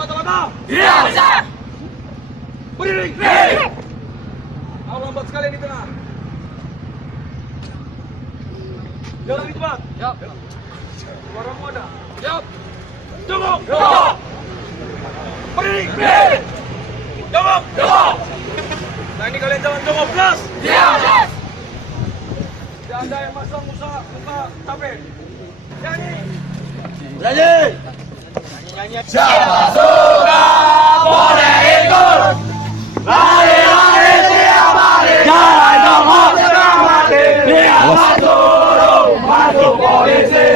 mata-mata. Iya, bisa. Berdiri. Awal lambat sekali di tengah. Jalan di cepat. Yap. Suaramu ada. Yap. Tunggu. Yap. Berdiri. Yap. Jawab. Yap. Nah ini kalian jangan jawab kelas. Iya, Bos. Tidak ada yang masang muka capek. Nyanyi. Nyanyi. Siapa suka boleh ikut. Lari-lari tiap hari. Jalan jongkok setengah mati. Biar turun masuk polisi.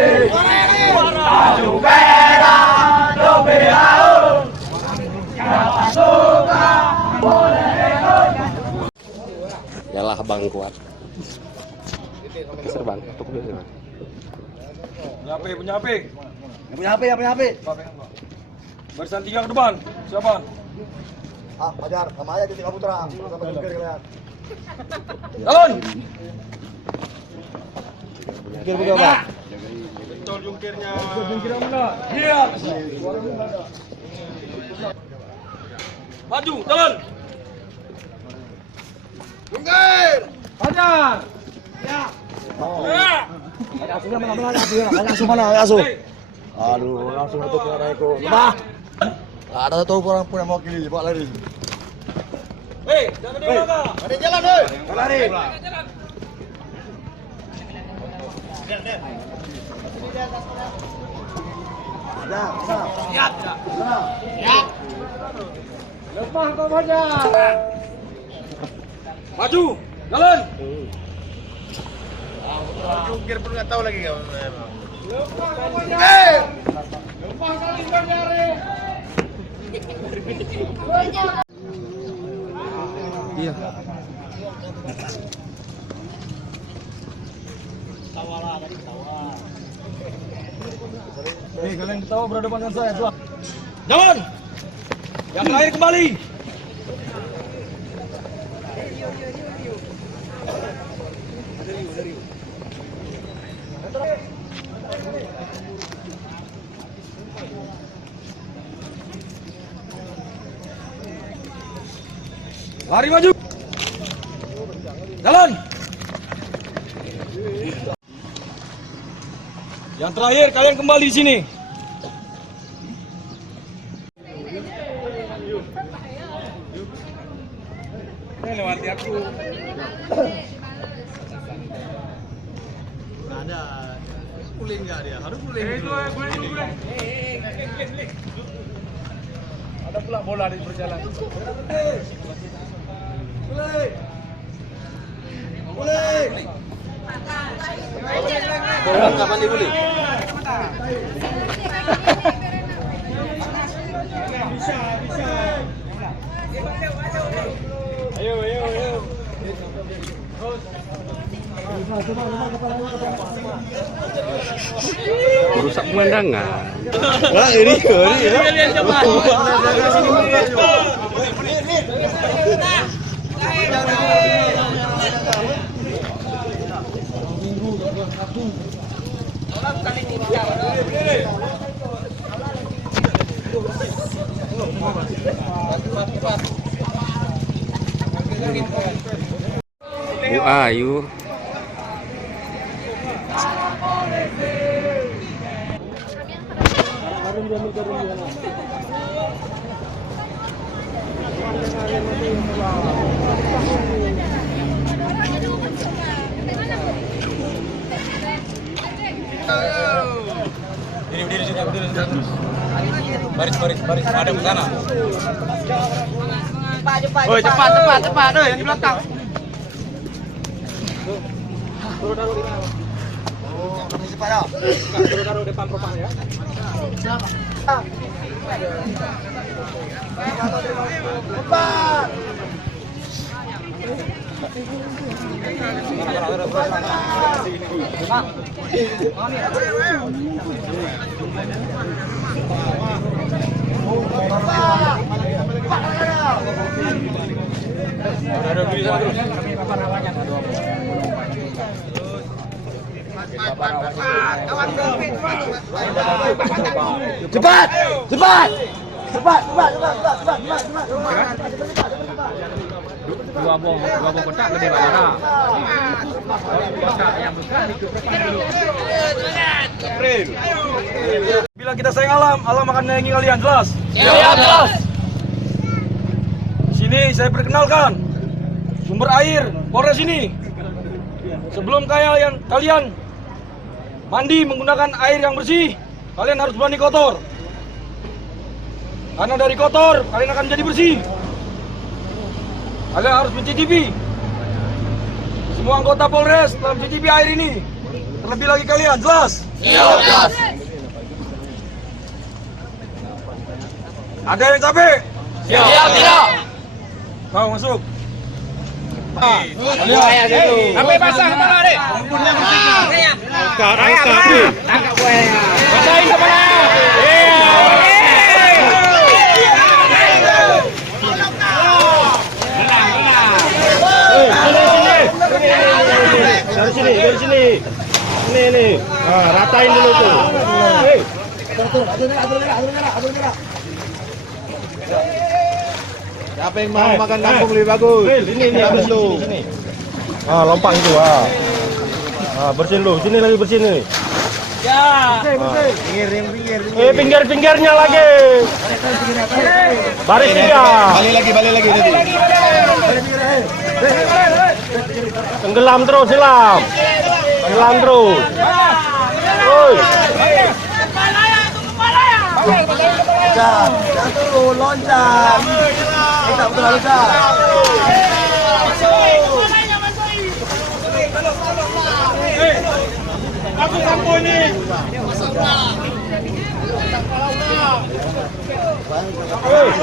Maju merah demi haus. Siapa suka boleh ikut. Yalah bang kuat. Ser bang, tutup dulu. Punya HP. Punya HP. Barisan 3 ke depan. Siapa? Ah, Fajar, sama aja di Tiga Putra. Sama jungkir kalian. Jalan. Jungkir juga, Pak. Betul jungkirnya. Jungkirnya mana? Iya. Maju, jalan. Jungkir. Fajar. Ya. Asuhnya mana? Asuh mana? Asuh. Aduh, langsung untuk Reko. Nah. Ada satu orang pun yang mau kiri, Pak lari. Hei, jangan di belakang. Ada jalan, hei. Lari. Jalan. Ada. Siap. Siap. Lemah kau Fajar. Maju, jalan. Jungkir pun nggak tahu lagi kau. Lemah kau Fajar. Lemah kali Fajar. Iya. Nih kalian ketawa berhadapan dengan saya, Tuan. Jalan. Yang terakhir kembali. Lari maju. Jalan. Yang terakhir kalian kembali di sini. Lewati aku. Nggak ada. Guling nggak dia? Harus guling. Guling. Ada pula bola di berjalan. Guling. Bola kapan diguling? Bisa. Ayo. Merusak pemandangan. Wah, ini ya. Bu Ayu. Berdiri sudah terus. Baris. Ada ke sana. Cepat. Woi, cepat, yang di belakang. Permisi Pak ya. Taruh depan propang ya. Cepat. Cepat. Dua bom kotak gede mana? Kotak yang besar itu Bila kita sayang alam, alam akan menyayangi kalian, jelas? Siap, jelas. Di sini saya perkenalkan sumber air Polres ini. Sebelum kalian mandi menggunakan air yang bersih, kalian harus berani kotor. Karena dari kotor, kalian akan menjadi bersih. Kalian harus mencicipi. Semua anggota Polres telah mencicipi air ini. Terlebih lagi kalian, jelas? Siap, jelas. Ada yang capek? Siap, tidak. Kau masuk. Sampai basah kepala, Dek. Tangkap buaya. Basahin kepala. Dari sini. Ini. Ratain dulu tuh. Siapa yang mau makan kampung lebih bagus? Ini habis lu. Lompat itu. Bersihin lu. Sini lagi bersihin nih. Ya. Pinggir-pinggirnya lagi. Baris 3. Balik lagi. Tenggelam terus, selam terus. Oi. Jatuh, loncat. Kita betul loncat. Aku ini.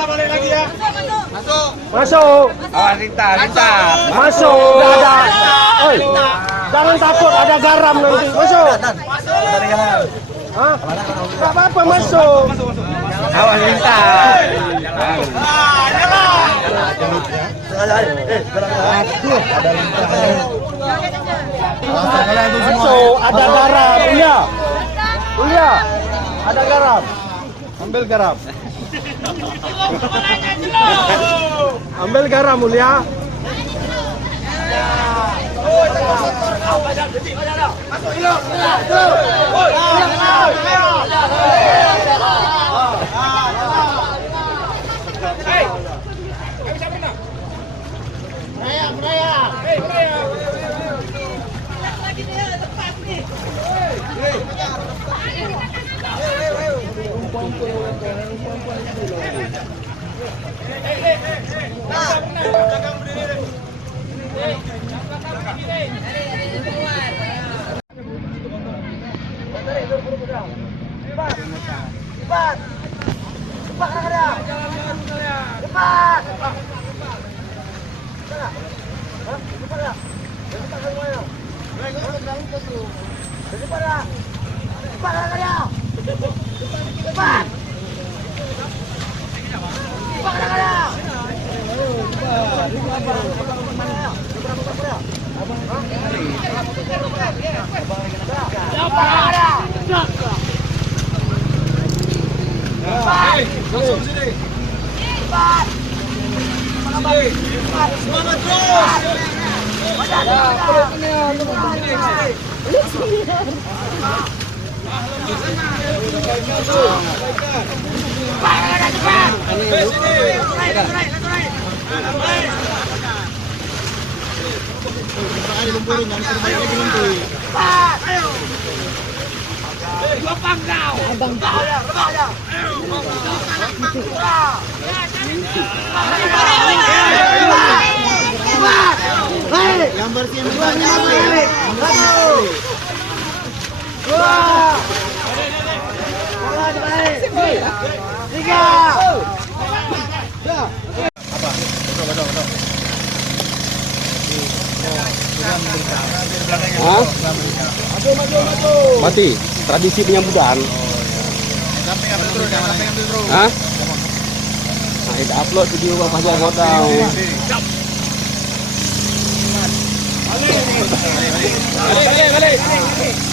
Balik lagi ya. Masuk. Awas lintas. Masuk. Udah ada. Oi. Jangan takut, ada garam nanti. Masuk. Hah? Enggak apa-apa, masuk. Awas lintas. Masuk, ada garam. Ulia. Ada garam. Ambil garam. Ambil garam, Ulia. Yang bersihin banyak. Mati. Tradisi penyambutan. Hah? Nah, kita upload video Bapak Jangkota. Balik.